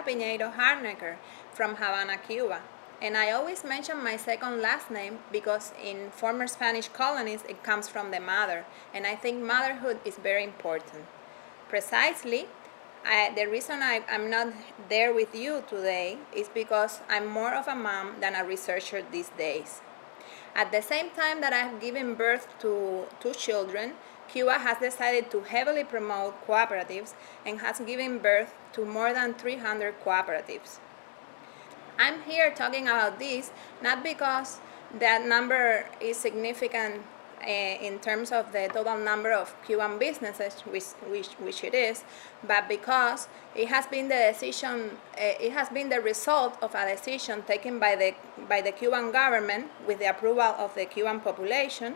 Camila Piñeiro Harnecker from Havana, Cuba. And I always mention my second last name because in former Spanish colonies it comes from the mother, and I think motherhood is very important. Precisely, the reason I'm not there with you today is because I'm more of a mom than a researcher these days. At the same time that I have given birth to two children, Cuba has decided to heavily promote cooperatives and has given birth to more than 300 cooperatives. I'm here talking about this not because that number is significant in terms of the total number of Cuban businesses, which it is, but because it has been the result of a decision taken by the Cuban government with the approval of the Cuban population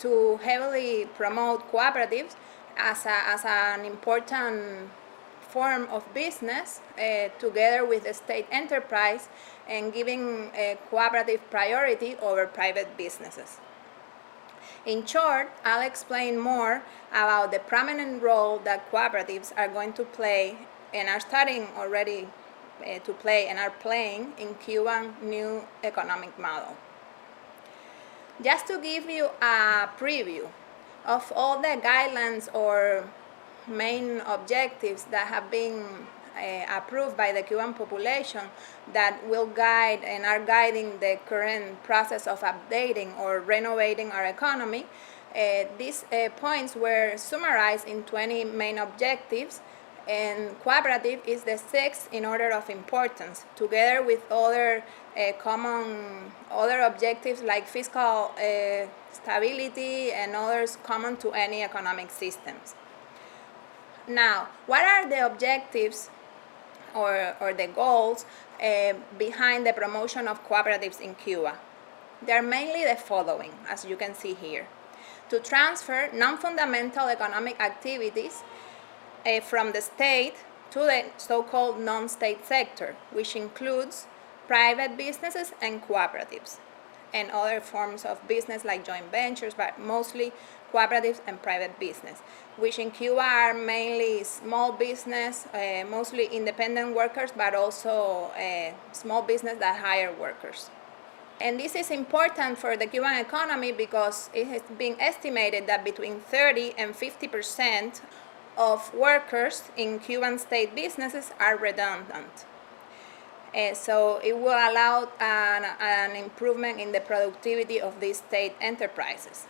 to heavily promote cooperatives as an important form of business together with the state enterprise and giving cooperative priority over private businesses. In short, I'll explain more about the prominent role that cooperatives are going to play and are starting already to play and are playing in Cuba's new economic model. Just to give you a preview of all the guidelines or main objectives that have been approved by the Cuban population that will guide and are guiding the current process of updating or renovating our economy. These points were summarized in 20 main objectives, and cooperative is the sixth in order of importance, together with other other objectives like fiscal stability and others common to any economic systems. Now, what are the objectives or the goals behind the promotion of cooperatives in Cuba? They are mainly the following, as you can see here. To transfer non-fundamental economic activities from the state to the so-called non-state sector, which includes private businesses and cooperatives, and other forms of business like joint ventures, but mostly cooperatives and private business, which in Cuba are mainly small business, mostly independent workers, but also small business that hire workers. And this is important for the Cuban economy because it has been estimated that between 30 and 50% of workers in Cuban state businesses are redundant. So it will allow an improvement in the productivity of these state enterprises.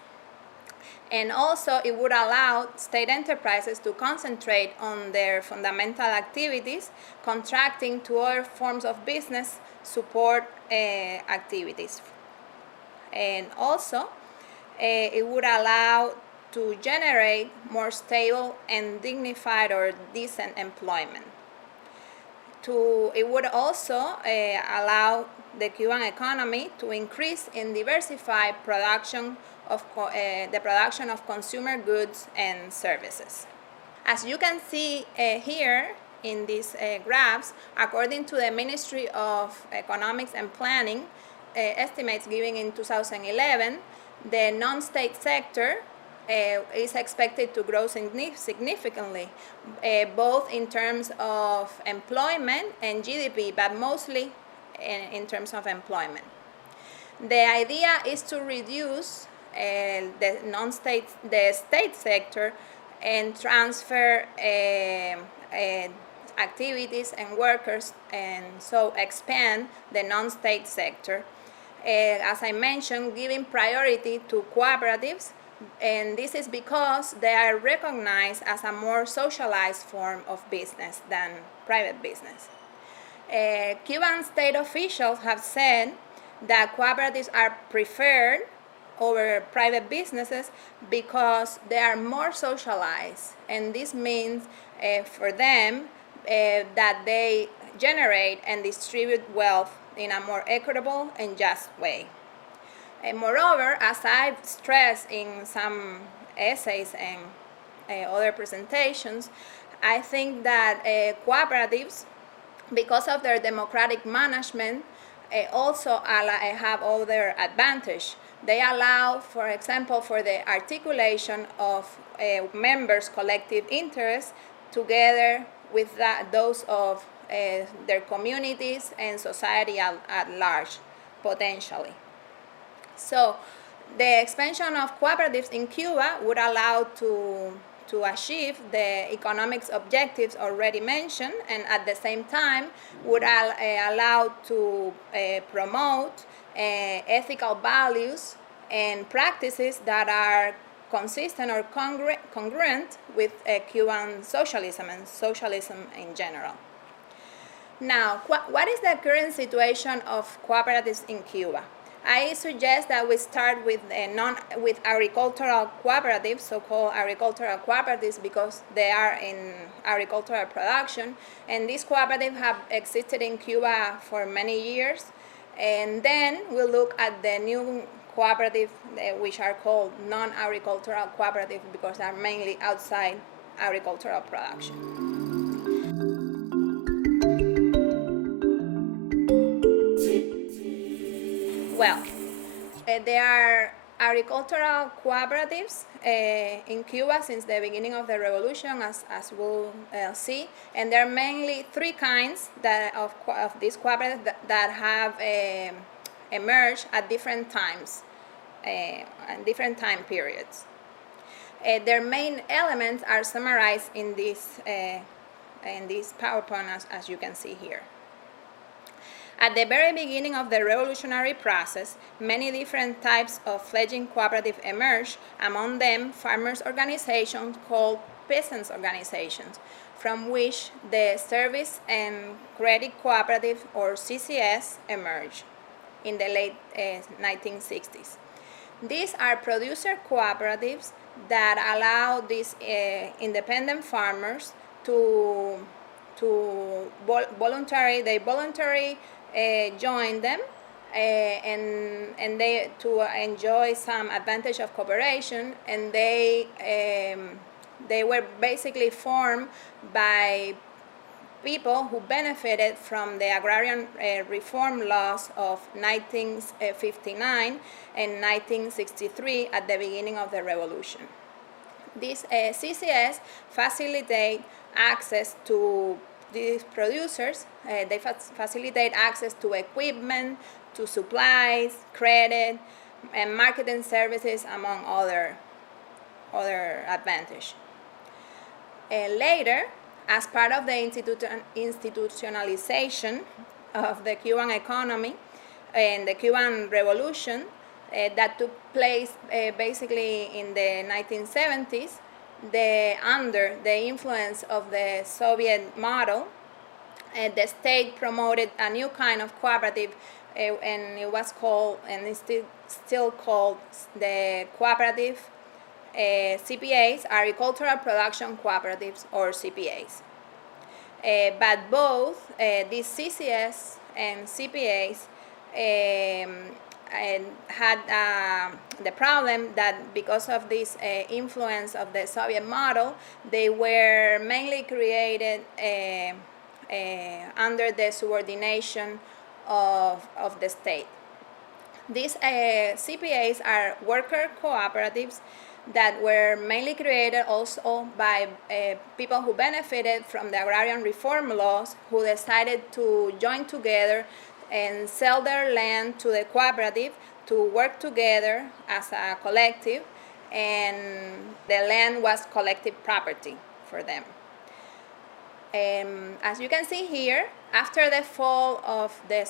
And also it would allow state enterprises to concentrate on their fundamental activities, contracting to other forms of business support activities. And also it would allow to generate more stable and dignified or decent employment. It would also allow the Cuban economy to increase and diversify the production of consumer goods and services. As you can see here in these graphs, according to the Ministry of Economics and Planning estimates given in 2011, the non-state sector is expected to grow significantly, both in terms of employment and GDP, but mostly in terms of employment. The idea is to reduce the state sector and transfer activities and workers, and so expand the non-state sector. As I mentioned, giving priority to cooperatives, and this is because they are recognized as a more socialized form of business than private business. Cuban state officials have said that cooperatives are preferred over private businesses because they are more socialized, and this means for them that they generate and distribute wealth in a more equitable and just way. And moreover, as I've stressed in some essays and other presentations, I think that cooperatives, because of their democratic management, also have other advantage. They allow, for example, for the articulation of members' collective interests together with those of their communities and society at large, potentially. So the expansion of cooperatives in Cuba would allow to achieve the economic objectives already mentioned, and at the same time would allow to promote ethical values and practices that are consistent or congruent with Cuban socialism and socialism in general. Now, what is the current situation of cooperatives in Cuba? I suggest that we start with with agricultural cooperatives, so-called agricultural cooperatives, because they are in agricultural production, and these cooperatives have existed in Cuba for many years. And then we'll look at the new cooperatives, which are called non-agricultural cooperatives, because they are mainly outside agricultural production. Well, there are agricultural cooperatives in Cuba since the beginning of the revolution, as we'll see, and there are mainly three kinds of these cooperatives that have emerged at different times, and different time periods. Their main elements are summarized in this PowerPoint, as you can see here. At the very beginning of the revolutionary process, many different types of fledgling cooperatives emerged, among them farmers' organizations called peasants' organizations, from which the Service and Credit Cooperative, or CCS, emerged in the late 1960s. These are producer cooperatives that allow these independent farmers to voluntarily join them and they to enjoy some advantage of cooperation, and they were basically formed by people who benefited from the agrarian reform laws of 1959 and 1963 at the beginning of the revolution. These CCS facilitate access to these producers. They facilitate access to equipment, to supplies, credit, and marketing services, among other advantages. Later, as part of the institutionalization of the Cuban economy and the Cuban Revolution that took place basically in the 1970s, under the influence of the Soviet model, the state promoted a new kind of cooperative, and it was called, and it's still called, the cooperative CPAs, agricultural production cooperatives, or CPAs. But both these CCS and CPAs and had the problem that because of this influence of the Soviet model, they were mainly created under the subordination of the state. These CPAs are worker cooperatives that were mainly created also by people who benefited from the agrarian reform laws, who decided to join together and sell their land to the cooperative to work together as a collective, and the land was collective property for them. As you can see here, after the fall of the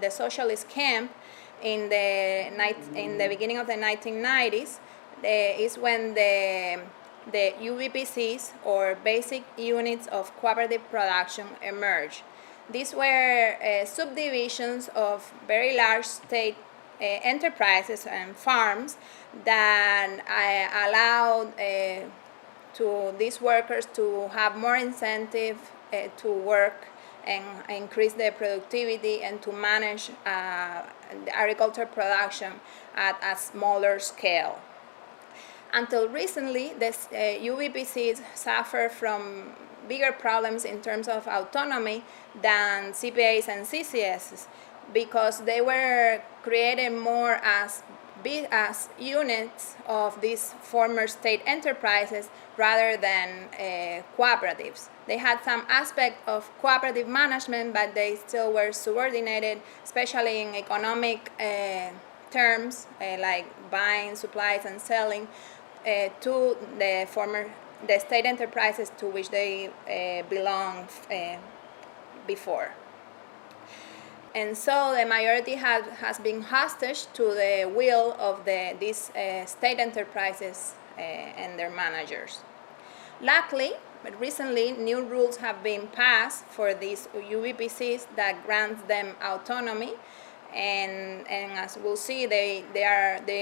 the socialist camp in the beginning of the 1990s, is when the UBPCs, or basic units of cooperative production, emerged. These were subdivisions of very large state enterprises and farms that allowed to these workers to have more incentive to work and increase their productivity and to manage the agricultural production at a smaller scale. Until recently, the UBPCs suffer from bigger problems in terms of autonomy than CPAs and CCSs, because they were created more as units of these former state enterprises rather than cooperatives. They had some aspect of cooperative management, but they still were subordinated, especially in economic terms, like buying supplies and selling, to the state enterprises to which they belonged before. And so the majority has been hostage to the will of these state enterprises and their managers. Luckily, but recently, new rules have been passed for these UBPCs that grants them autonomy, and as we'll see, they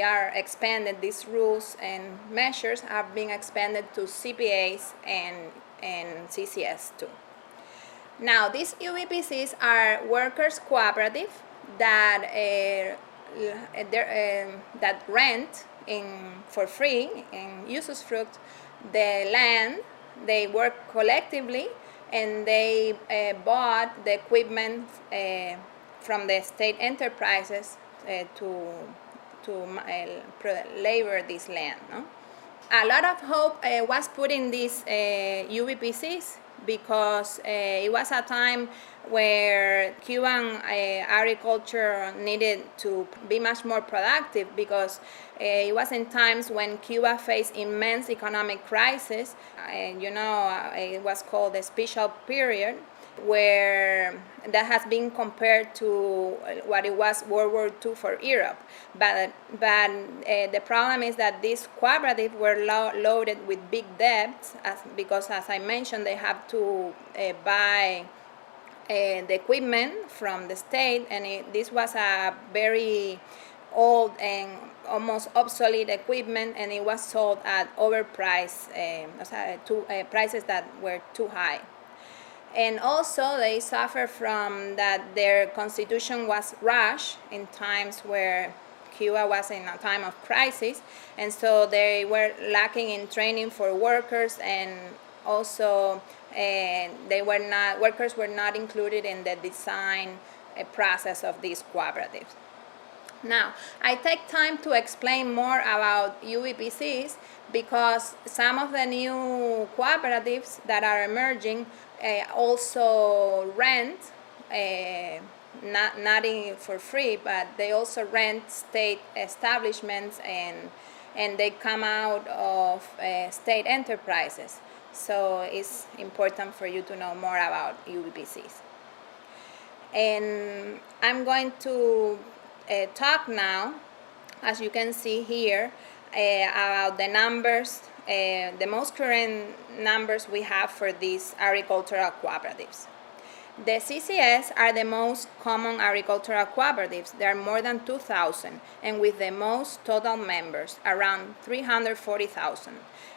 are expanded. These rules and measures have been expanded to CPAs and CCS too. Now, these UBPCs are workers' cooperative that that rent for free in usufruct the land. They work collectively, and they bought the equipment from the state enterprises to labor this land. No? A lot of hope was put in these UBPCs because it was a time where Cuban agriculture needed to be much more productive, because it was in times when Cuba faced immense economic crisis. It was called the special period, where that has been compared to what it was World War II for Europe. But the problem is that these cooperatives were loaded with big debts, because, as I mentioned, they have to buy the equipment from the state, and this was a very old and almost obsolete equipment, and it was sold at overpriced, prices that were too high. And also they suffer from that their constitution was rushed in times where Cuba was in a time of crisis, and so they were lacking in training for workers, and also workers were not included in the design process of these cooperatives. Now, I take time to explain more about UBPCs because some of the new cooperatives that are emerging also rent, not for free, but they also rent state establishments, and they come out of state enterprises. So it's important for you to know more about UBPCs. And I'm going to talk now, as you can see here, about the numbers, the most current numbers we have for these agricultural cooperatives. The CCS are the most common agricultural cooperatives. There are more than 2,000, and with the most total members, around 340,000.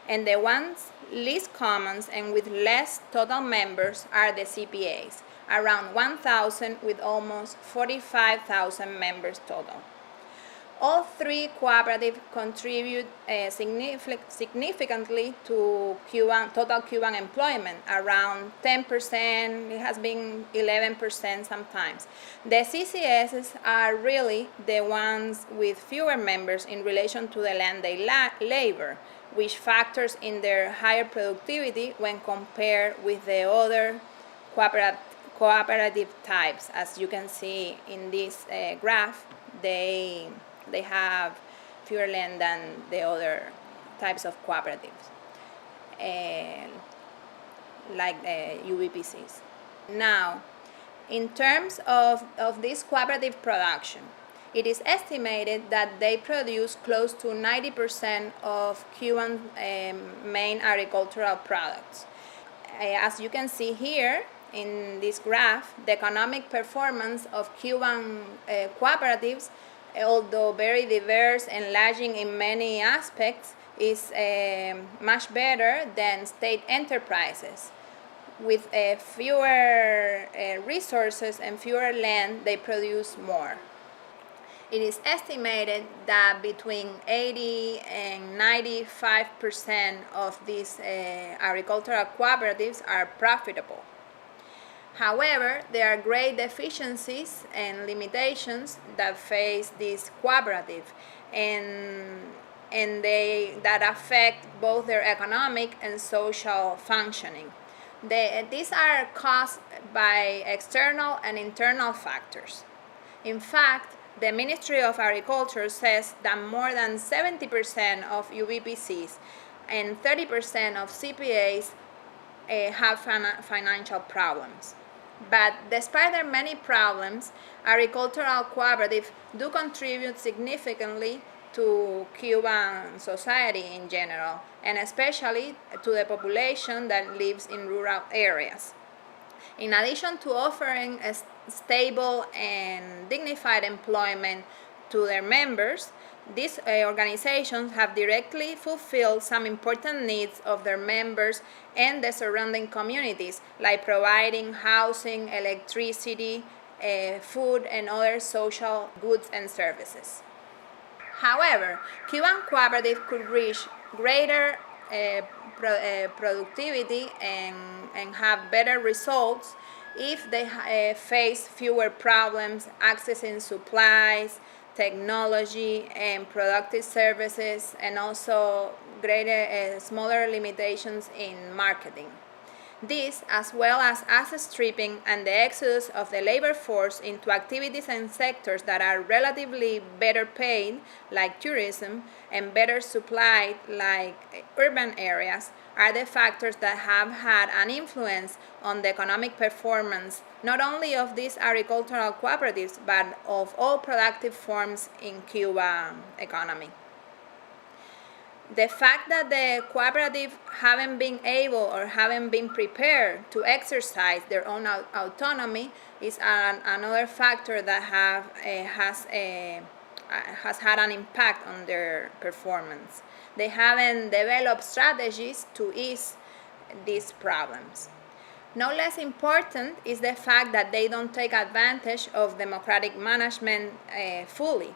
And the ones least common and with less total members are the CPAs, around 1,000 with almost 45,000 members total. All three cooperatives contribute significantly to total Cuban employment, around 10%, it has been 11% sometimes. The CCSs are really the ones with fewer members in relation to the land they labor, which factors in their higher productivity when compared with the other cooperative types. As you can see in this graph, they have fewer land than the other types of cooperatives, like the UBPCs. Now, in terms of this cooperative production, it is estimated that they produce close to 90% of Cuban main agricultural products. As you can see here in this graph, the economic performance of Cuban cooperatives, although very diverse and lagging in many aspects, is much better than state enterprises. With fewer resources and fewer land, they produce more. It is estimated that between 80 and 95% of these agricultural cooperatives are profitable. However, there are great deficiencies and limitations that face this cooperative, and that affect both their economic and social functioning. These are caused by external and internal factors. In fact, the Ministry of Agriculture says that more than 70% of UVPCs and 30% of CPAs have financial problems. But despite their many problems, agricultural cooperatives do contribute significantly to Cuban society in general, and especially to the population that lives in rural areas. In addition to offering a stable and dignified employment to their members, these organizations have directly fulfilled some important needs of their members and the surrounding communities, like providing housing, electricity, food, and other social goods and services. However, Cuban cooperatives could reach greater productivity and have better results if they face fewer problems accessing supplies, technology, and productive services, and also smaller limitations in marketing. This, as well as asset stripping and the exodus of the labor force into activities and sectors that are relatively better paid, like tourism, and better supplied, like urban areas, are the factors that have had an influence on the economic performance not only of these agricultural cooperatives, but of all productive forms in Cuba economy. The fact that the cooperatives haven't been able or haven't been prepared to exercise their own autonomy is another factor that has had an impact on their performance. They haven't developed strategies to ease these problems. No less important is the fact that they don't take advantage of democratic management fully.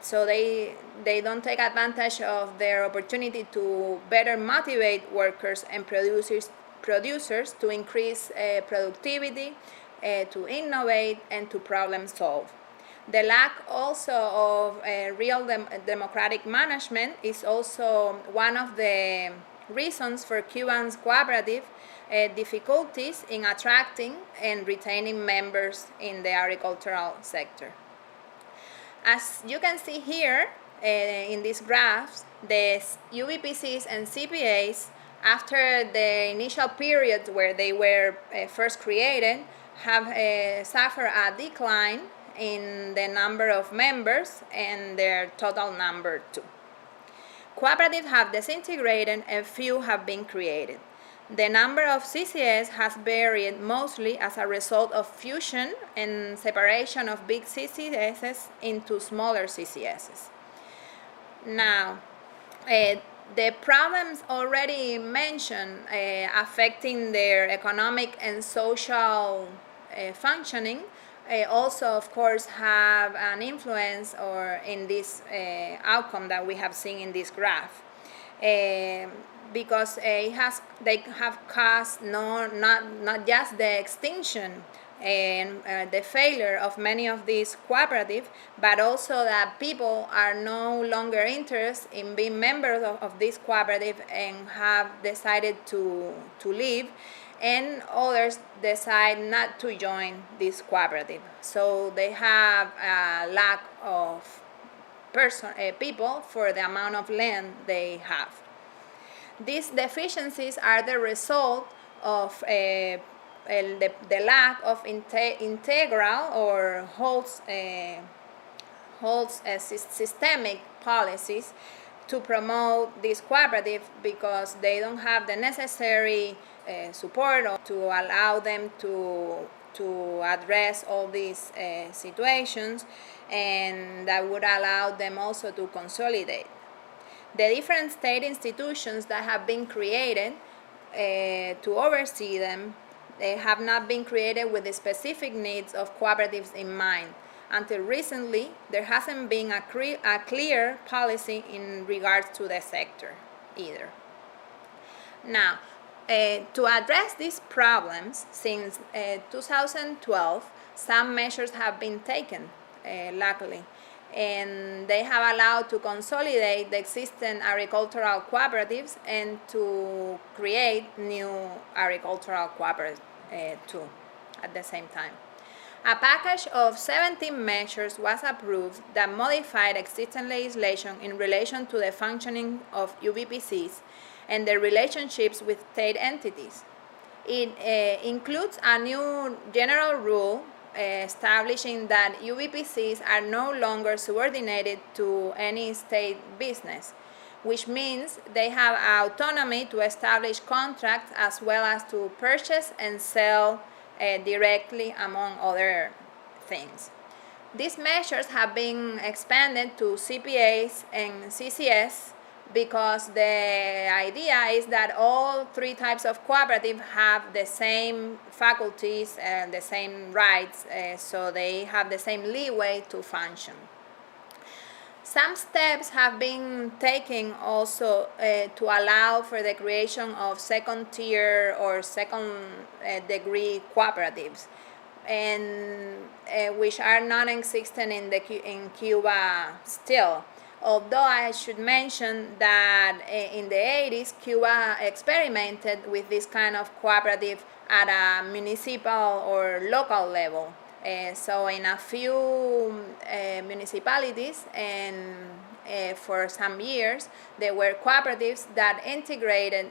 So they don't take advantage of their opportunity to better motivate workers and producers to increase productivity, to innovate, and to problem solve. The lack also of real democratic management is also one of the reasons for Cuban's cooperative difficulties in attracting and retaining members in the agricultural sector. As you can see here in these graphs, the UVPCs and CPAs, after the initial period where they were first created, have suffered a decline in the number of members and their total number too. Cooperatives have disintegrated and few have been created. The number of CCS has varied mostly as a result of fusion and separation of big CCSs into smaller CCSs. Now, the problems already mentioned affecting their economic and social functioning also, of course, have an influence in this outcome that we have seen in this graph. Because they have caused not just the extinction and the failure of many of these cooperatives, but also that people are no longer interested in being members of this cooperative and have decided to leave, and others decide not to join this cooperative. So they have a lack of people for the amount of land they have. These deficiencies are the result of the lack of integral or systemic policies to promote this cooperative, because they don't have the necessary support to allow them to address all these situations, and that would allow them also to consolidate. The different state institutions that have been created to oversee them, they have not been created with the specific needs of cooperatives in mind. Until recently, there hasn't been a clear policy in regards to the sector either. Now, to address these problems, since 2012, some measures have been taken, luckily. and they have allowed to consolidate the existing agricultural cooperatives and to create new agricultural cooperatives too at the same time. A package of 17 measures was approved that modified existing legislation in relation to the functioning of UVPCs and their relationships with state entities. It includes a new general rule establishing that UVPCs are no longer subordinated to any state business, which means they have autonomy to establish contracts as well as to purchase and sell directly, among other things. These measures have been expanded to CPAs and CCS because the idea is that all three types of cooperative have the same faculties and the same rights, so they have the same leeway to function. Some steps have been taken also to allow for the creation of second tier or second degree cooperatives, and which are non-existent in Cuba still. Although I should mention that in the 80s, Cuba experimented with this kind of cooperative at a municipal or local level. So in a few municipalities and for some years, there were cooperatives that integrated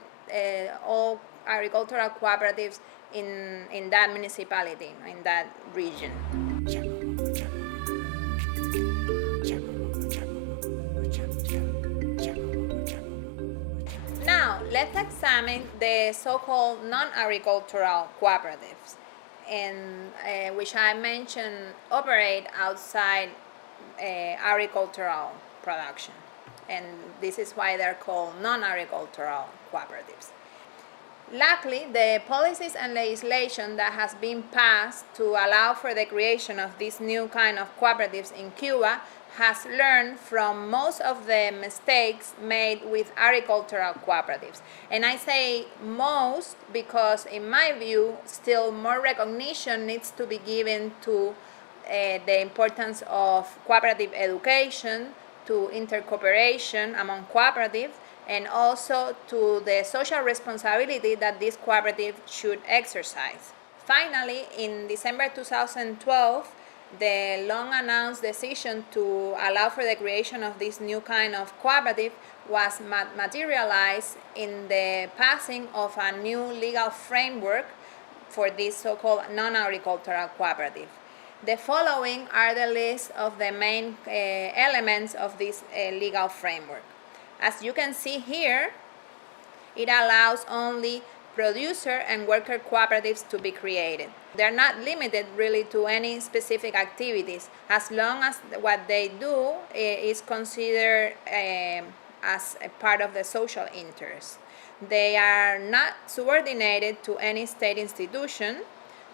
all agricultural cooperatives in that municipality, in that region. Now, let's examine the so-called non-agricultural cooperatives, and which I mentioned operate outside agricultural production, and this is why they're called non-agricultural cooperatives. Luckily, the policies and legislation that has been passed to allow for the creation of this new kind of cooperatives in Cuba has learned from most of the mistakes made with agricultural cooperatives. And I say most because, in my view, still more recognition needs to be given to the importance of cooperative education, to intercooperation among cooperatives, and also to the social responsibility that this cooperative should exercise. Finally, in December 2012, the long-announced decision to allow for the creation of this new kind of cooperative was materialized in the passing of a new legal framework for this so-called non-agricultural cooperative. The following are the list of the main elements of this legal framework. As you can see here, it allows only producer and worker cooperatives to be created. They're not limited really to any specific activities, as long as what they do is considered as a part of the social interest. They are not subordinated to any state institution.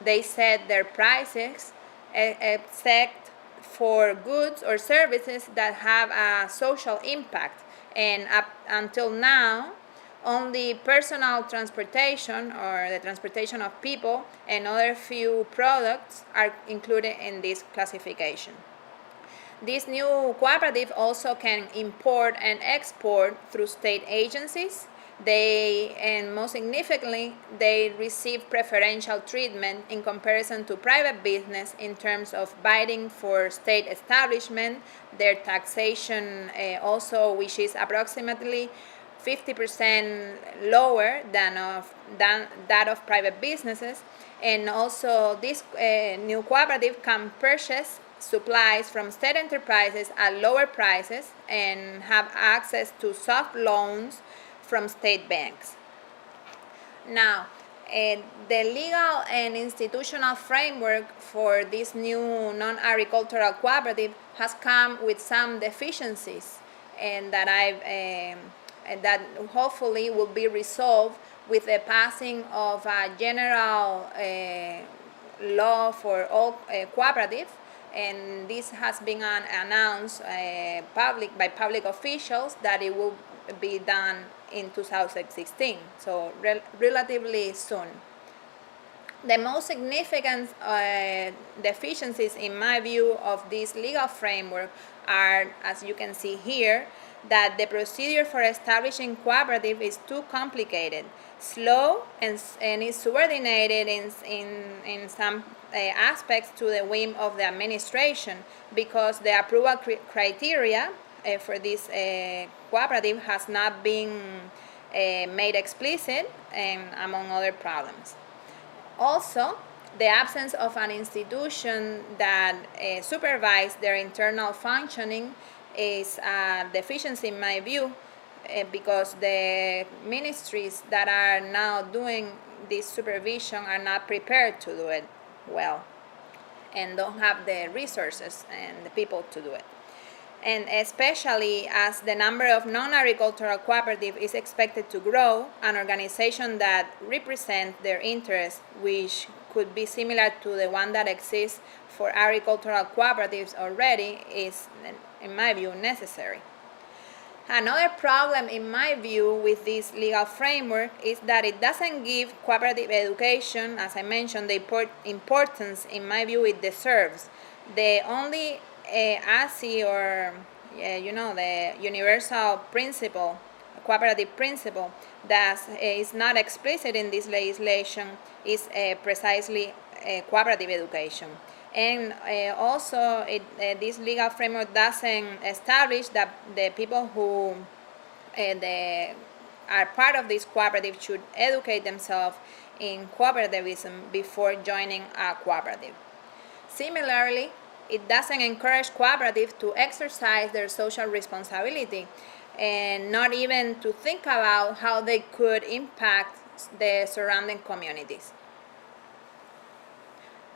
They set their prices except for goods or services that have a social impact, and up until now, only personal transportation or the transportation of people and other few products are included in this classification. This new cooperative also can import and export through state agencies. And most significantly, they receive preferential treatment in comparison to private business in terms of bidding for state establishment, their taxation also, which is approximately 50% lower than that of private businesses. And also, this new cooperative can purchase supplies from state enterprises at lower prices and have access to soft loans from state banks. Now, the legal and institutional framework for this new non-agricultural cooperative has come with some deficiencies, and that hopefully will be resolved with the passing of a general law for all cooperatives, and this has been announced by public officials that it will be done in 2016, so relatively soon. The most significant deficiencies, in my view, of this legal framework are, as you can see here, that the procedure for establishing cooperative is too complicated, slow, and is subordinated in some aspects to the whim of the administration, because the approval criteria for this cooperative has not been made explicit, and among other problems. Also, the absence of an institution that supervises their internal functioning is a deficiency in my view, because the ministries that are now doing this supervision are not prepared to do it well and don't have the resources and the people to do it. And especially as the number of non-agricultural cooperatives is expected to grow, an organization that represents their interests, which could be similar to the one that exists for agricultural cooperatives already, is, in my view, necessary. Another problem, in my view, with this legal framework is that it doesn't give cooperative education, as I mentioned, the importance, in my view, it deserves. The only ASI, or the universal principle, cooperative principle, that is not explicit in this legislation is precisely cooperative education. And also, this legal framework doesn't establish that the people who are part of this cooperative should educate themselves in cooperativism before joining a cooperative. Similarly, it doesn't encourage cooperatives to exercise their social responsibility and not even to think about how they could impact the surrounding communities.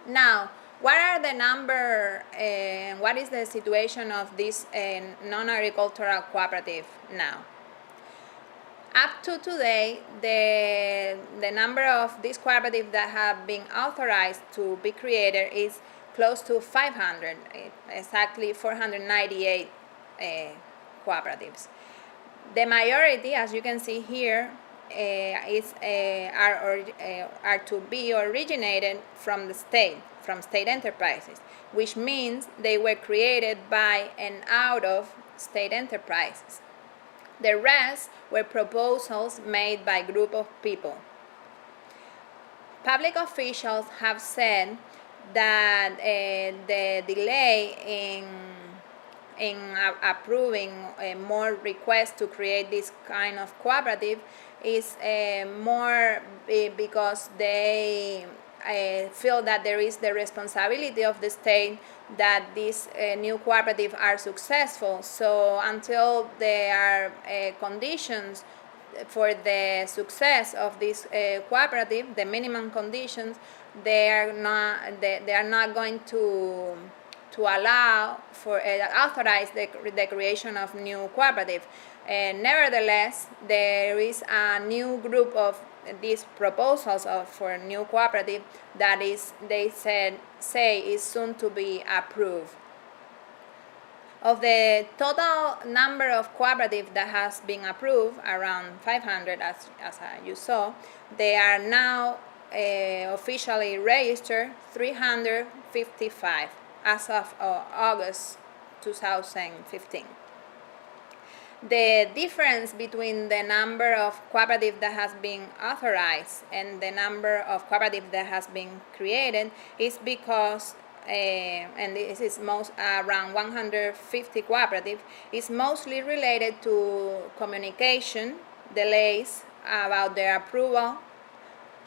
Now, what are the number and what is the situation of this non-agricultural cooperative now? Up to today, the number of these cooperatives that have been authorized to be created is close to 500, exactly 498 cooperatives. The majority, as you can see here, are to be originated from the state, from state enterprises, which means they were created by and out of state enterprises. The rest were proposals made by a group of people. Public officials have said that the delay in approving more requests to create this kind of cooperative is more because they feel that there is the responsibility of the state that these new cooperatives are successful. So until there are conditions for the success of this cooperative, the minimum conditions, they are not going to allow for authorize the creation of new cooperative. Nevertheless, there is a new group of these proposals for new cooperative that they say is soon to be approved. Of the total number of cooperatives that has been approved, around 500, as you saw, they are now officially registered 355 as of August 2015. The difference between the number of cooperatives that has been authorized and the number of cooperatives that has been created is because and this is around 150 cooperatives, is mostly related to communication delays about their approval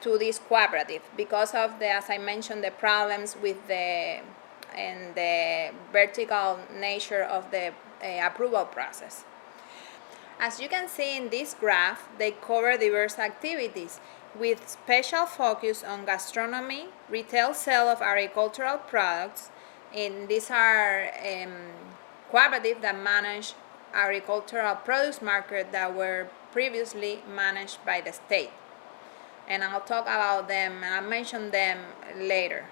to this cooperative because of as I mentioned, the problems with the vertical nature of the approval process. As you can see in this graph, they cover diverse activities with special focus on gastronomy, retail sale of agricultural products, and these are cooperatives that manage agricultural produce markets that were previously managed by the state. And I'll talk about them, and I'll mention them later.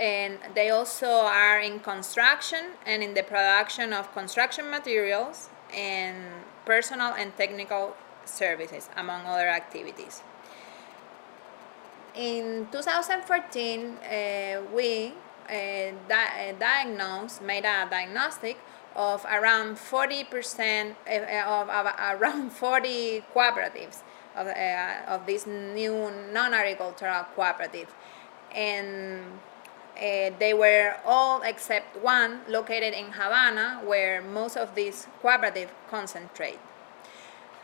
And they also are in construction and in the production of construction materials and personal and technical services, among other activities. In 2014, we made a diagnostic of around 40% of around 40 cooperatives of this new non-agricultural cooperative, and they were all except one located in Havana, where most of these cooperatives concentrate.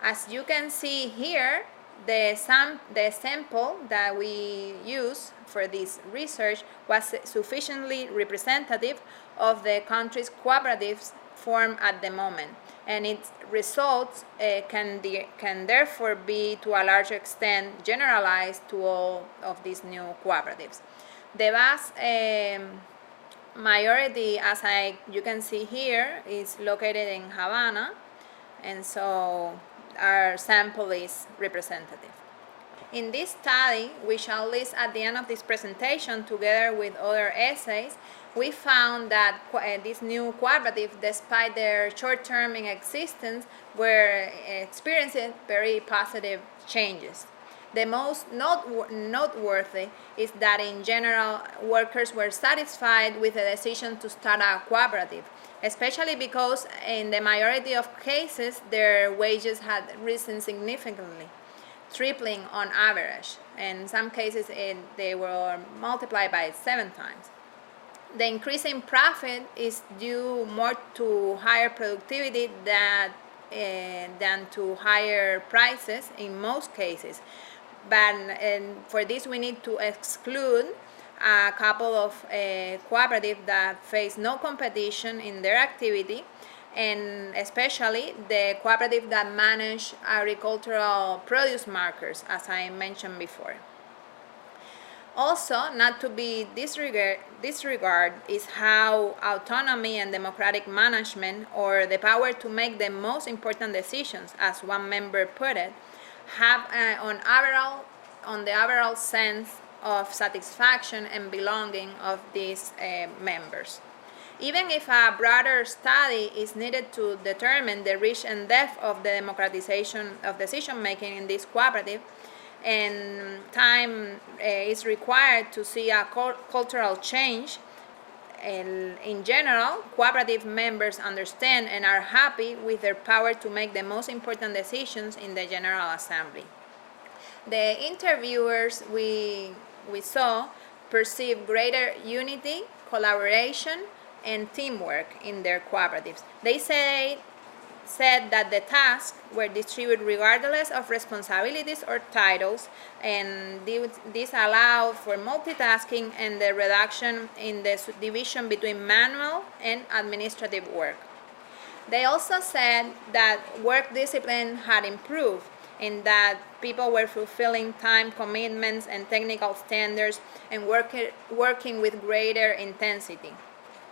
As you can see here, the sample that we used for this research was sufficiently representative of the country's cooperatives formed at the moment, and its results can therefore be to a large extent generalized to all of these new cooperatives. The vast majority, as you can see here, is located in Havana, and so our sample is representative. In this study, we shall list at the end of this presentation, together with other essays, we found that these new cooperatives, despite their short term in existence, were experiencing very positive changes. The most noteworthy is that in general, workers were satisfied with the decision to start a cooperative, especially because in the majority of cases, their wages had risen significantly, tripling on average. In some cases, they were multiplied by 7 times. The increase in profit is due more to higher productivity than to higher prices in most cases. But for this, we need to exclude a couple of cooperatives that face no competition in their activity, and especially the cooperatives that manage agricultural produce markets, as I mentioned before. Also, not to be disregarded is how autonomy and democratic management, or the power to make the most important decisions, as one member put it, have on the overall sense of satisfaction and belonging of these members. Even if a broader study is needed to determine the reach and depth of the democratization of decision making in this cooperative, and time is required to see a cultural change, in general, cooperative members understand and are happy with their power to make the most important decisions in the General Assembly. The interviewers we saw perceive greater unity, collaboration, and teamwork in their cooperatives. They said that the tasks were distributed regardless of responsibilities or titles, and this allowed for multitasking and the reduction in the division between manual and administrative work. They also said that work discipline had improved, in that people were fulfilling time commitments and technical standards and working with greater intensity.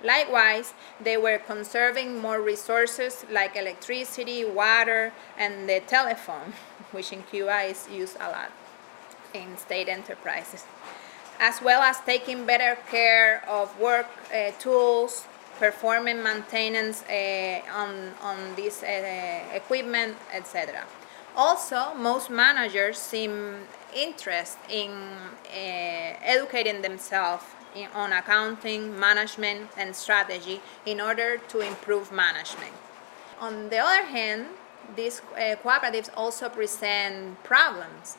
Likewise, they were conserving more resources like electricity, water, and the telephone, which in Cuba is used a lot in state enterprises, as well as taking better care of work tools, performing maintenance on this equipment, etc. Also, most managers seem interested in educating themselves on accounting, management, and strategy in order to improve management. On the other hand, these cooperatives also present problems.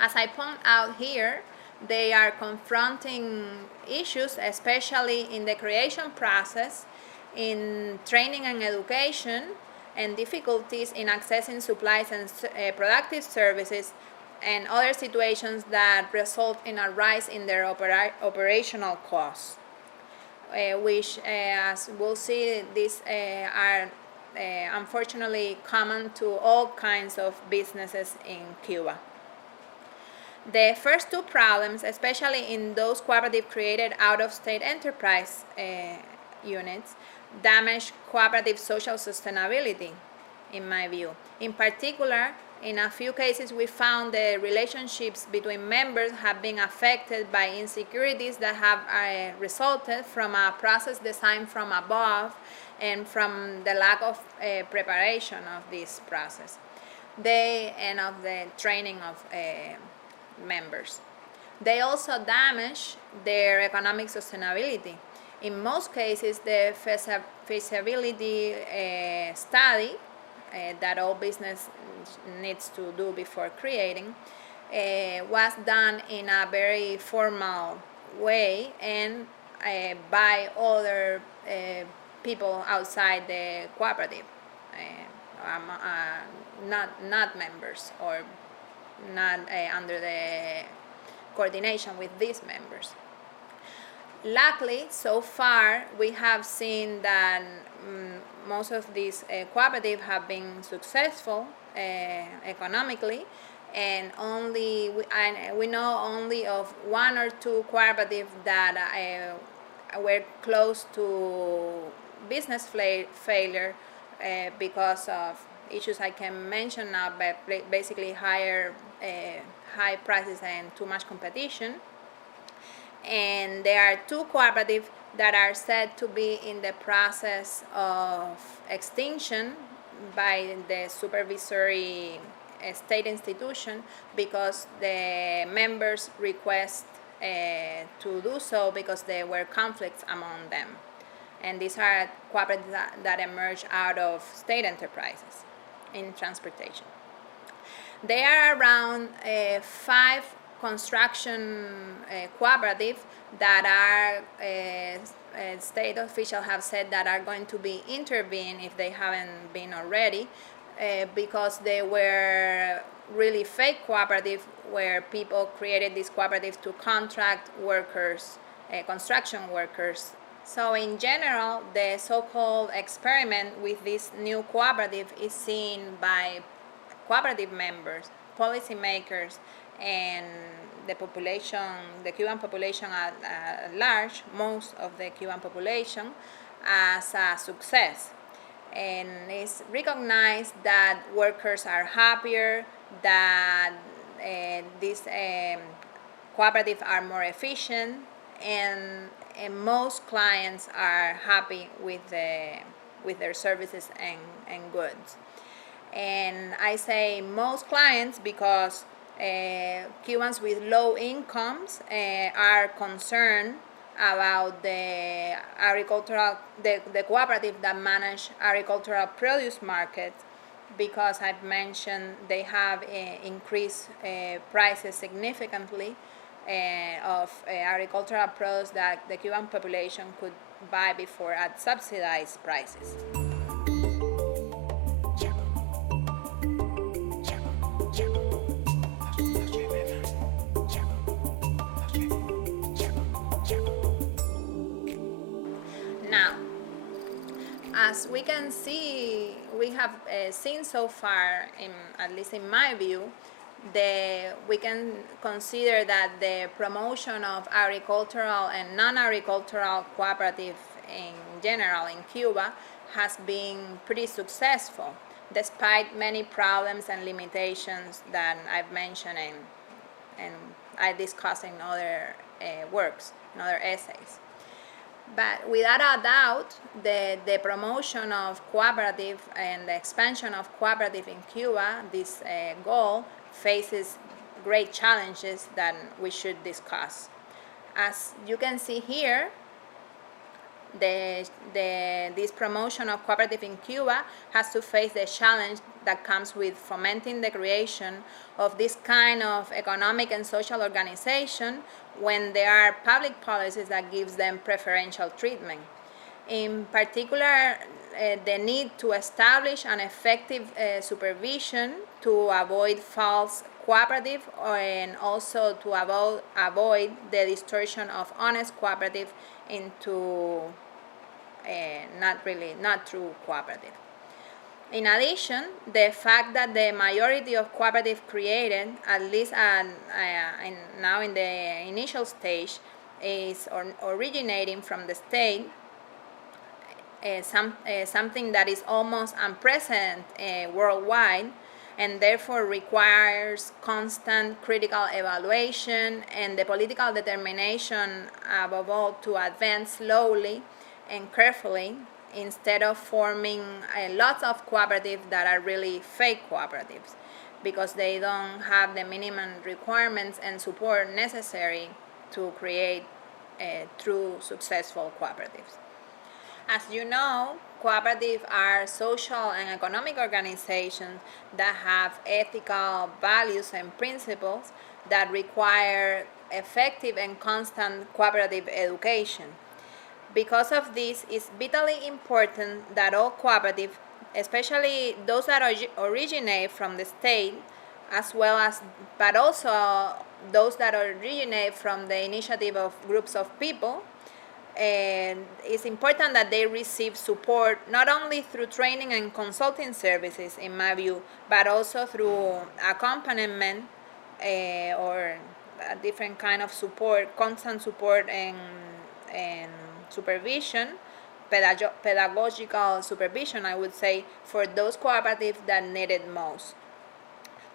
As I point out here, they are confronting issues, especially in the creation process, in training and education, and difficulties in accessing supplies and productive services, and other situations that result in a rise in their operational costs, which, as we'll see, these are unfortunately common to all kinds of businesses in Cuba. The first two problems, especially in those cooperatives created out of state enterprise units, damage cooperative social sustainability, in my view. In particular, in a few cases, we found the relationships between members have been affected by insecurities that have resulted from a process designed from above and from the lack of preparation of this process and of the training of members. They also damage their economic sustainability. In most cases, the feasibility study that all business needs to do before creating was done in a very formal way and by other people outside the cooperative, not members or not under the coordination with these members. Luckily, so far, we have seen that most of these cooperatives have been successful economically, and we know only of one or two cooperatives that were close to business failure because of issues I can mention now, but basically high prices and too much competition. And there are two cooperatives that are said to be in the process of extinction by the supervisory state institution because the members request to do so because there were conflicts among them. And these are cooperatives that emerge out of state enterprises in transportation. There are around 5 construction cooperatives that are state officials have said that are going to be intervened if they haven't been already because they were really fake cooperatives where people created these cooperatives to contract workers, construction workers. So in general, the so-called experiment with this new cooperative is seen by cooperative members, policymakers, and the population, the Cuban population at large, most of the Cuban population, as a success. And it's recognized that workers are happier, that these cooperatives are more efficient, and most clients are happy with their services and goods. And I say most clients because Cubans with low incomes are concerned about the cooperative that manage agricultural produce markets because I've mentioned they have increased prices significantly of agricultural products that the Cuban population could buy before at subsidized prices. Now, as we can see, we have seen so far, at least in my view, we can consider that the promotion of agricultural and non-agricultural cooperative in general in Cuba has been pretty successful, despite many problems and limitations that I've mentioned and I discuss in other works, in other essays. But without a doubt, the promotion of cooperative and the expansion of cooperative in Cuba, this goal, faces great challenges that we should discuss. As you can see here, this promotion of cooperative in Cuba has to face the challenge that comes with fomenting the creation of this kind of economic and social organization when there are public policies that gives them preferential treatment. In particular, the need to establish an effective supervision to avoid false cooperative and also to avoid the distortion of honest cooperative into not true cooperative. In addition, the fact that the majority of cooperatives created, at least now in the initial stage, is originating from the state, something that is almost unprecedented worldwide, and therefore requires constant critical evaluation and the political determination, above all, to advance slowly and carefully instead of forming lots of cooperatives that are really fake cooperatives. because they don't have the minimum requirements and support necessary to create true successful cooperatives. As you know, cooperatives are social and economic organizations that have ethical values and principles that require effective and constant cooperative education. Because of this, it's vitally important that all cooperatives, especially those that originate from the state, as well as, but also those that originate from the initiative of groups of people, and it's important that they receive support not only through training and consulting services, in my view, but also through accompaniment or a different kind of support, constant support and supervision, pedagogical supervision, I would say, for those cooperatives that need it most.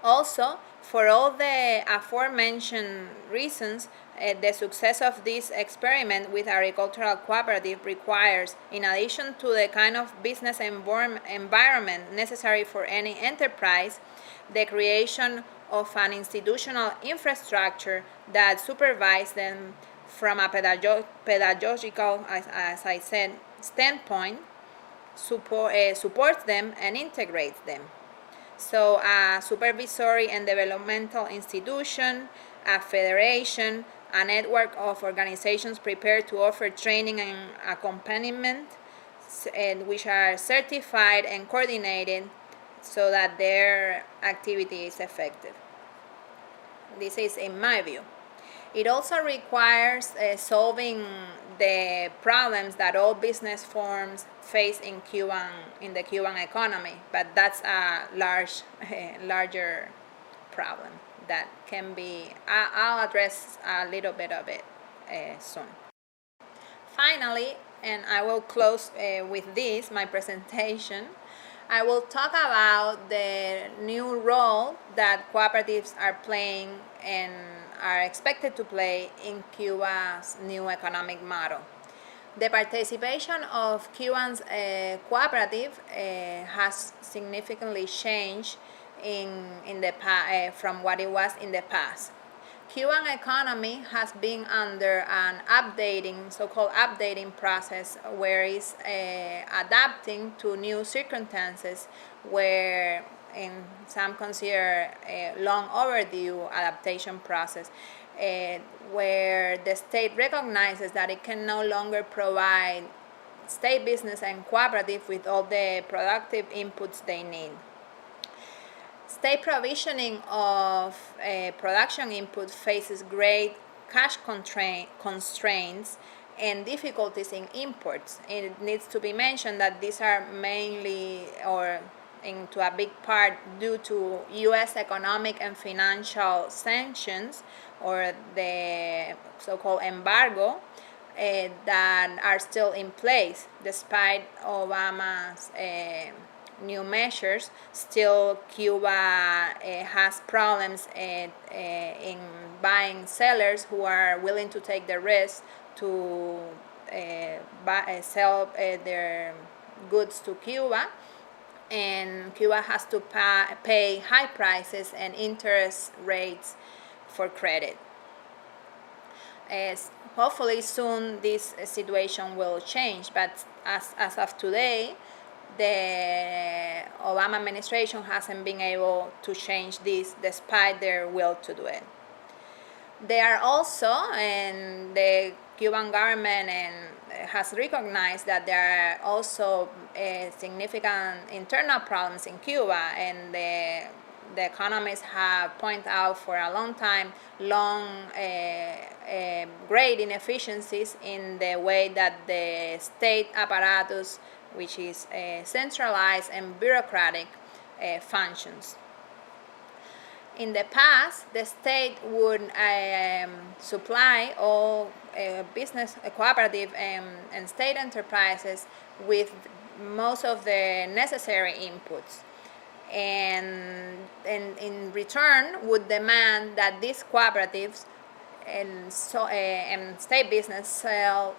Also, for all the aforementioned reasons, the success of this experiment with agricultural cooperative requires, in addition to the kind of business environment necessary for any enterprise, the creation of an institutional infrastructure that supervises them from a pedagogical, as I said, standpoint, supports them and integrates them. So a supervisory and developmental institution, a federation, a network of organizations prepared to offer training and accompaniment, and which are certified and coordinated so that their activity is effective. This is in my view. It also requires solving the problems that all business forms face in the Cuban economy, but that's a larger problem that can be. I'll address a little bit of it soon. Finally, and I will close with this my presentation. I will talk about the new role that cooperatives are playing and are expected to play in Cuba's new economic model. The participation of Cubans cooperative has significantly changed from what it was in the past. Cuban economy has been under an so-called updating process, where it's adapting to new circumstances, where in some consider a long overdue adaptation process, where the state recognizes that it can no longer provide state business and cooperative with all the productive inputs they need. State provisioning of production input faces great cash constraints and difficulties in imports. It needs to be mentioned that these are mainly, or into a big part, due to U.S. economic and financial sanctions, or the so-called embargo, that are still in place despite Obama's new measures. Still, Cuba has problems in buying sellers who are willing to take the risk to sell their goods to Cuba, and Cuba has to pay high prices and interest rates for credit. Hopefully soon this situation will change, but as of today, the Obama administration hasn't been able to change this despite their will to do it. There are also, and the Cuban government has recognized that there are also significant internal problems in Cuba, and the economists have pointed out for a long time great inefficiencies in the way that the state apparatus, which is centralized and bureaucratic, functions. In the past, the state would supply all business, cooperative and state enterprises with most of the necessary inputs, and in return would demand that these cooperatives and state business sell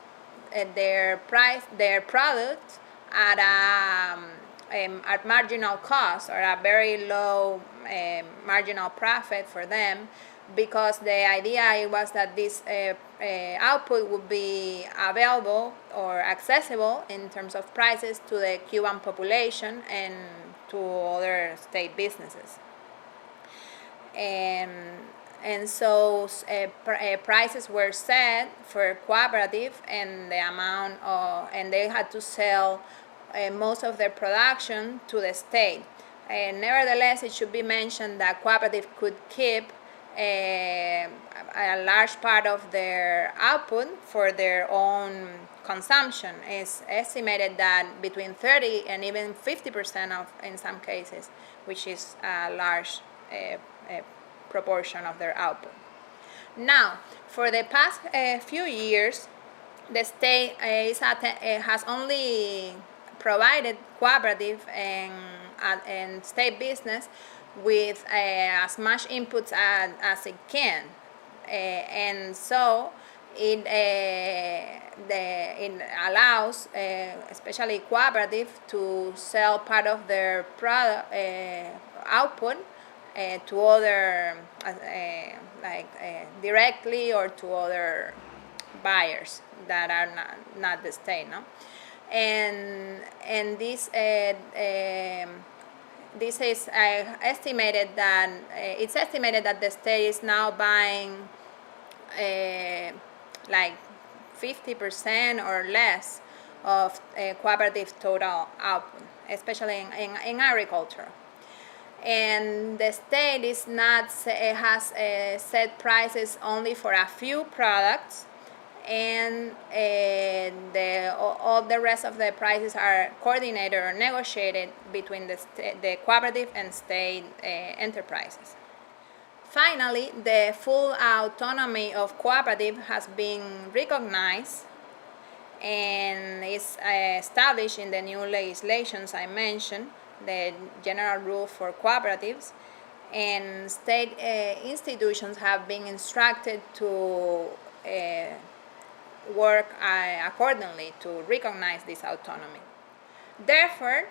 their products at marginal cost, or a very low marginal profit for them, because the idea was that this output would be available or accessible in terms of prices to the Cuban population and to other state businesses. And so prices were set for cooperative, and the amount and they had to sell most of their production to the state. Nevertheless, it should be mentioned that cooperative could keep a large part of their output for their own consumption. It's estimated that between 30 and even 50% of, in some cases, which is a large proportion of their output. Now, for the past few years, the state has only provided cooperative and state business with as much inputs as it can, and so it allows especially cooperative to sell part of their product output to other directly or to other buyers that are not the state, no? And this is estimated that it's estimated that the state is now buying like 50% or less of cooperative total output, especially in agriculture. And the state is not has set prices only for a few products, and all the rest of the prices are coordinated or negotiated between the cooperative and state enterprises. Finally, the full autonomy of cooperative has been recognized and is established in the new legislations I mentioned, the general rule for cooperatives, and state institutions have been instructed to work accordingly to recognize this autonomy. Therefore,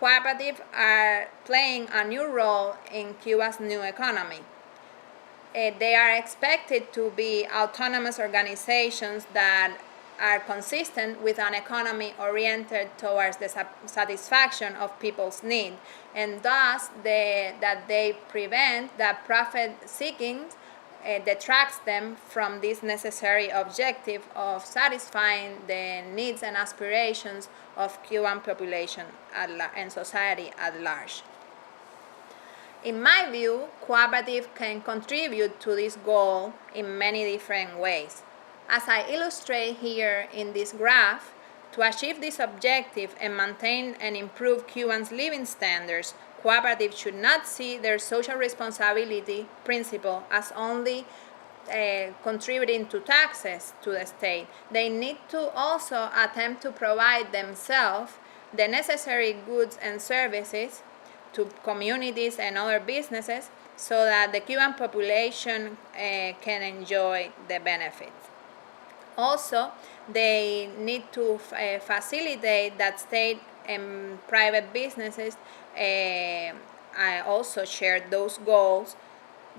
cooperatives are playing a new role in Cuba's new economy. They are expected to be autonomous organizations that are consistent with an economy oriented towards the satisfaction of people's needs, and thus that they prevent that profit seeking detracts them from this necessary objective of satisfying the needs and aspirations of Cuban population and society at large. In my view, cooperative can contribute to this goal in many different ways. As I illustrate here in this graph, to achieve this objective and maintain and improve Cubans' living standards, cooperatives should not see their social responsibility principle as only contributing to taxes to the state. They need to also attempt to provide themselves the necessary goods and services to communities and other businesses so that the Cuban population can enjoy the benefits. Also, they need to facilitate that state and private businesses also share those goals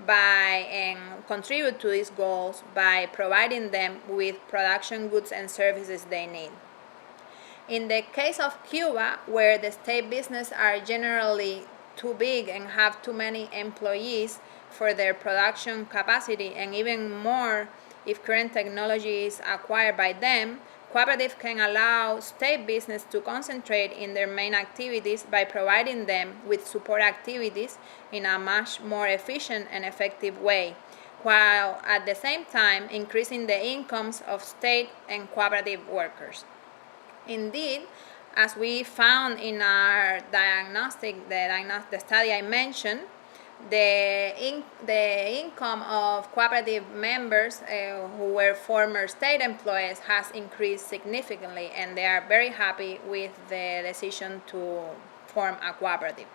and contribute to these goals by providing them with production goods and services they need. In the case of Cuba, where the state business are generally too big and have too many employees for their production capacity, and even more if current technology is acquired by them, cooperatives can allow state business to concentrate in their main activities by providing them with support activities in a much more efficient and effective way, while at the same time increasing the incomes of state and cooperative workers. Indeed, as we found in our the study I mentioned, the income of cooperative members who were former state employees has increased significantly, and they are very happy with the decision to form a cooperative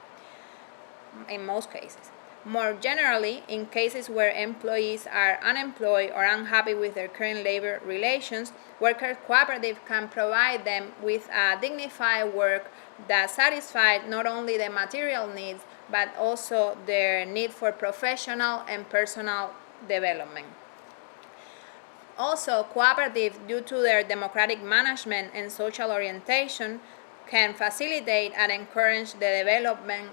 in most cases. More generally, in cases where employees are unemployed or unhappy with their current labor relations, worker cooperative can provide them with a dignified work that satisfies not only the material needs but also their need for professional and personal development. Also, cooperatives, due to their democratic management and social orientation, can facilitate and encourage the development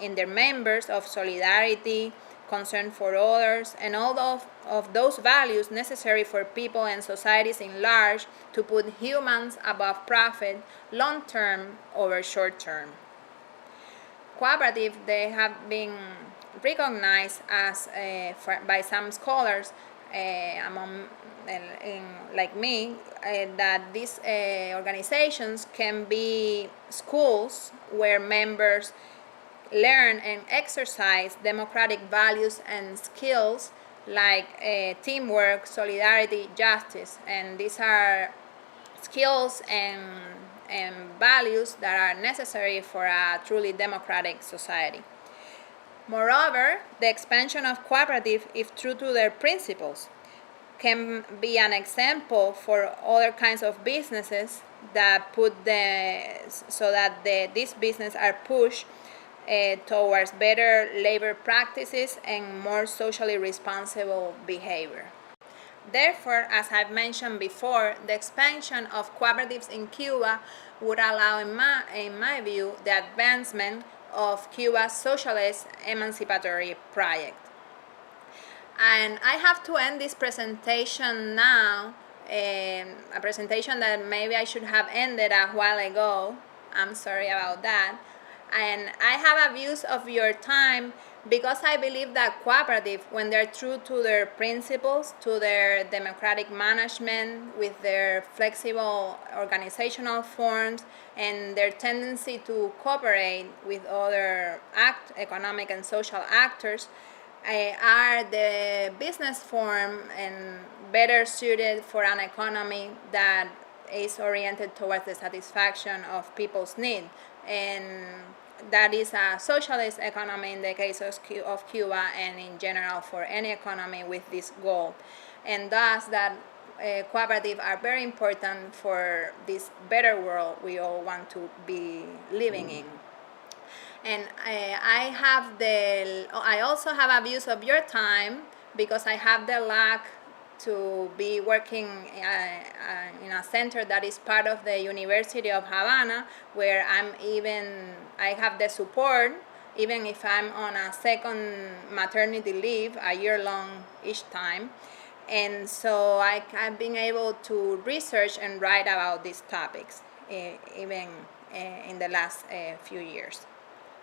in their members of solidarity, concern for others, and all of those values necessary for people and societies in large to put humans above profit, long term over short term. Cooperatives, they have been recognized as by some scholars among like me, that these organizations can be schools where members learn and exercise democratic values and skills like teamwork, solidarity, justice, and these are skills and values that are necessary for a truly democratic society. Moreover, the expansion of cooperatives, if true to their principles, can be an example for other kinds of businesses that these businesses are pushed towards better labor practices and more socially responsible behavior. Therefore, as I've mentioned before, the expansion of cooperatives in Cuba would allow, in my view, the advancement of Cuba's socialist emancipatory project. And I have to end this presentation now, a presentation that maybe I should have ended a while ago. I'm sorry about that. And I have abused of your time because I believe that cooperatives, when they're true to their principles, to their democratic management, with their flexible organizational forms, and their tendency to cooperate with other economic and social actors, are the business form and better suited for an economy that is oriented towards the satisfaction of people's needs. And that is a socialist economy in the case of Cuba, and in general for any economy with this goal. And thus that cooperatives are very important for this better world we all want to be living in. And I also have abuse of your time because I have the luck to be working in a center that is part of the University of Havana, where I have the support, even if I'm on a second maternity leave, a year long each time. And so I've been able to research and write about these topics, even in the last few years.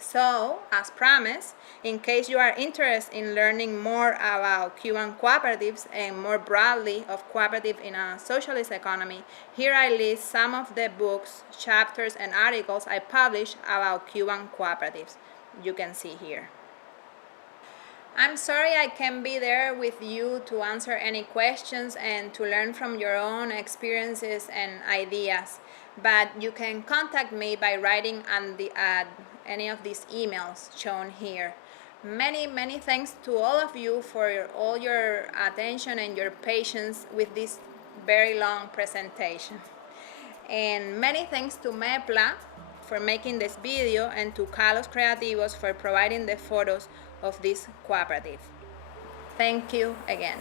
So, as promised, in case you are interested in learning more about Cuban cooperatives and more broadly of cooperatives in a socialist economy, here I list some of the books, chapters, and articles I published about Cuban cooperatives. You can see here. I'm sorry I can't be there with you to answer any questions and to learn from your own experiences and ideas, but you can contact me by writing at any of these emails shown here. Many thanks to all of you for all your attention and your patience with this very long presentation. And many thanks to MEPLA for making this video, and to Kalos Creativos for providing the photos of this cooperative. Thank you again.